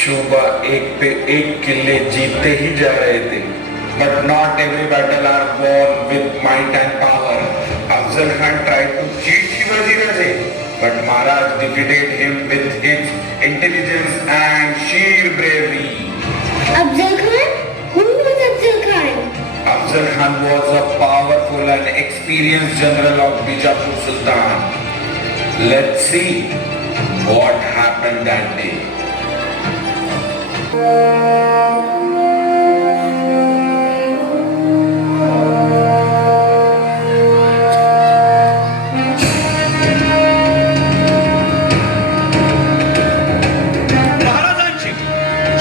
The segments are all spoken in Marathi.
शोभा एक पे एक किले जीतते ही जा रहे थे, but not every battle are won with might and power. Afzal Khan tried to cheat Shivaji Raje, but Maharaj defeated him with his intelligence and sheer bravery. Afzal Khan? Who was Afzal Khan? Afzal Khan was a powerful and experienced general of Bijapur Sultan. Let's see what happened that day.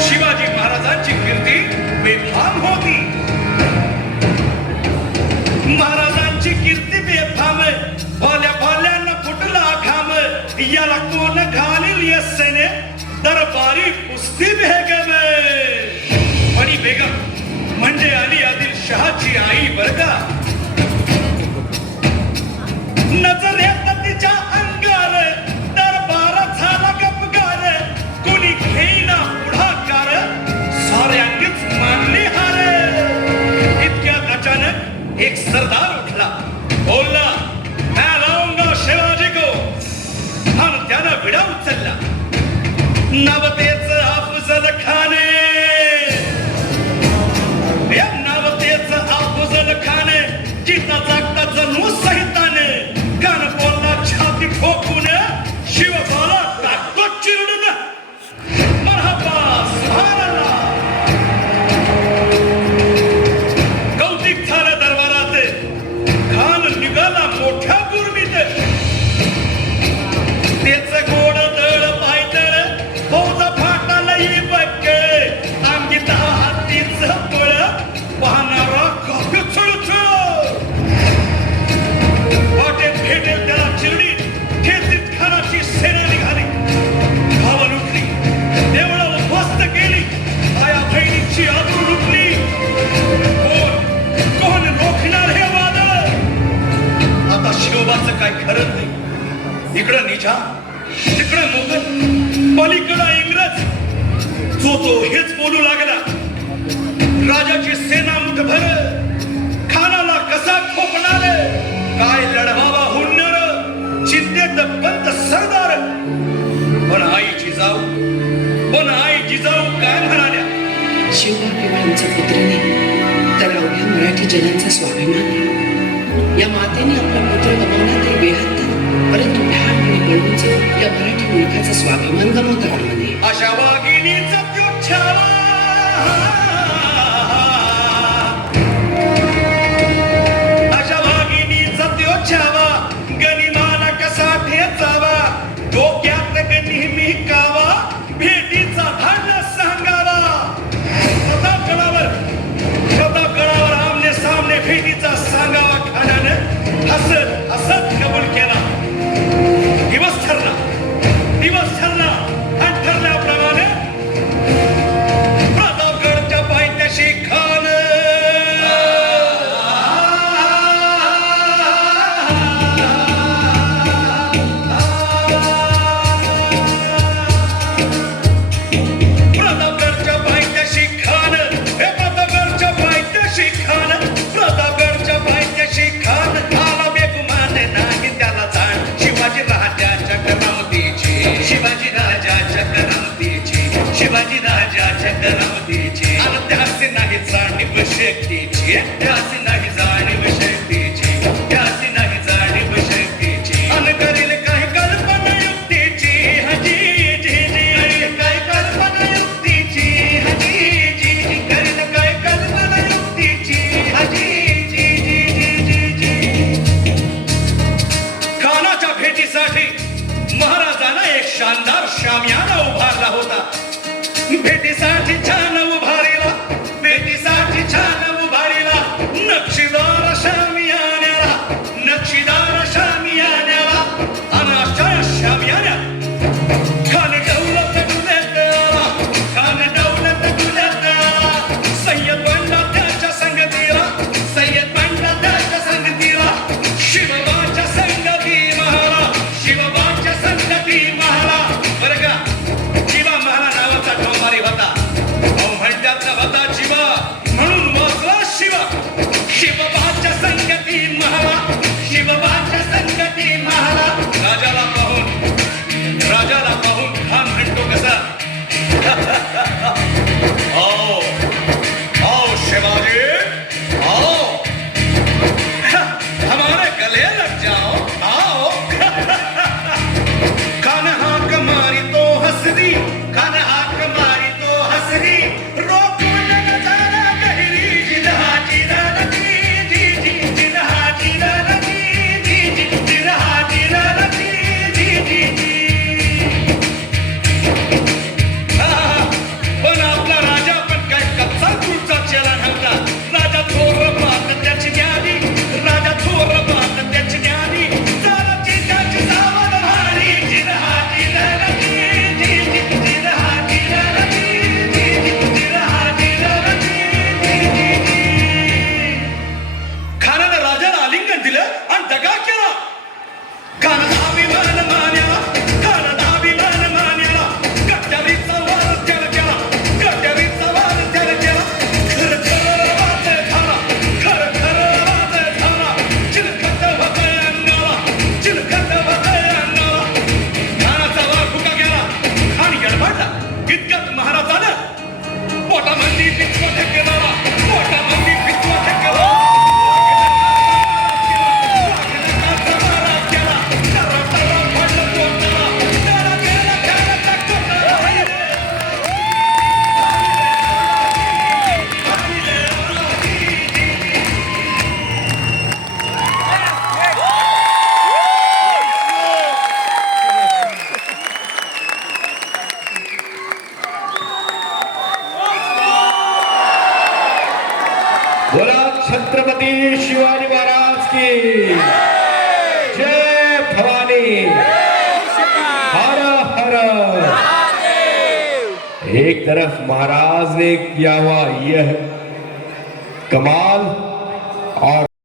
Shivaji महाराजांची कीर्ती बेफाम होती. महाराजांची कीर्ती बेफाम, भोल्या भोल्यांना फुटला घाम. याला कोण घालील यस्सेने दरबारी कुस्ती बेगम. आणि बेगम म्हणजे अली आदिल शहाची आई बर का. नजर येत तिच्या अंगार, दरबार झाला गपगार. कोणी घेईना पुढाकार, साऱ्यांनीच मानली हार. इतक्यात अचानक एक सरदार उठला, बोलला मैं लाऊंगा शिवाजी को. आणि त्यानं विडा उचलला. नवतेच अफजल खाने, या नवतेच अफजल खाने. जिता जागता जणू सहिताने. कान बोलला छाती ठोकून, शिवबाला टाकतो चिरडून. मरहबा सुभानअल्लाह. कौतिक झालं दरबारात. खान निघाला मोठ्या गुरमीत. तेच गोड दळ पायदळ, फौज फाटालाही बक्क. अंगीत हातीच पळ, पाहणारा काव्य चळचळ. वाटेत भेटेल त्याला चिरडी, ठेचीत खानाची सेना निघाली. धावल उठली, देवळं उद्ध्वस्त केली. आया बहिणीची आबरू लुटली. कोण रोखणार हे वादळ. आता शिवबाचं काय खरं नाही. इकडं निजाम, तिकडं मुघल, पलीकडं इंग्रज. जो तो हेच बोलू लागला. राजाची सेना मुठभर, खानाला कसा ठोकणार. काय लढवावा हुन्नर, चिंतेत पंत सरदार. पण आई जिजाऊ काय म्हणाल्या. शिवबा केवळ आमचा पुत्र नाही, तर अवघ्या मराठी जनांचा स्वाभिमान आहे. या मातेने आपला पुत्र गमावला तरी बेहत्तर, परंतु ठामपणे पळून जाऊन या मराठी मुलखाचा स्वाभिमान गमावता कामा नये. अशा वाघिणीचा त्योच्छावा, अशा वाघिणीचा त्योच्छावा. गनिमाला कसा ठेचावा, डोक्यात नेहमी कावा. भेटीचा धाडला सांगावा. प्रतापगडावर आमने सामने भेटीचा सांगावा. खानानं हसत हसत कबूल केला. दिवस ठरला आणि ठरल्याप्रमाणे प्रतापगडच्या पायथ्याशी खान. प्रतापगडच्या पायथ्याशी खान, हे प्रतापगडच्या पायथ्याशी खान. प्रतापगडच्या पायथ्याशी खान. आला बेगुमान नाही त्याला जाण. शिवाजी राजाच्या करामतीची, शिवाजी राजाच्या करामतीची, शिवाजी राजाच्या करामतीची. आणि त्याची नाही जाणीव शक्तीची, त्याची नाही जाणीव शक्तीची, त्याची नाही जाणीव शक्तीची. आणि करील काही कल्पना युक्तीची, हजी जी जी. करील काही कल्पना युक्तीची, हजी जी जी. करील काही कल्पना युक्तीची, हजी जी जी जी जी. खानाच्या भेटीसाठी महाराजांना एक शानदार शामियाना उभारला होता. भेटीसाठी छान उभारीला, भेटीसाठी छान उभारीला. नक्षीदार शामियान्याला, नक्षीदार शामियान्याला. आणि अशा शामियान्यात खान दौलत गुन्ह्यात आला, खान दौलत गुन्ह्यात आला. सय्यद बनला त्याच्या संगतीला, सय्यद बनला त्याच्या संगतीला. शिवबाच्या संगती महाला, शिवबाच्या संगती महाला. बरं का, शिवा महाला नावाचा ठोंबारी बोला छत्रपती शिवाजी महाराज की जय भवानी हर हर। एक तरफ महाराज ने किया हुआ यह कमाल और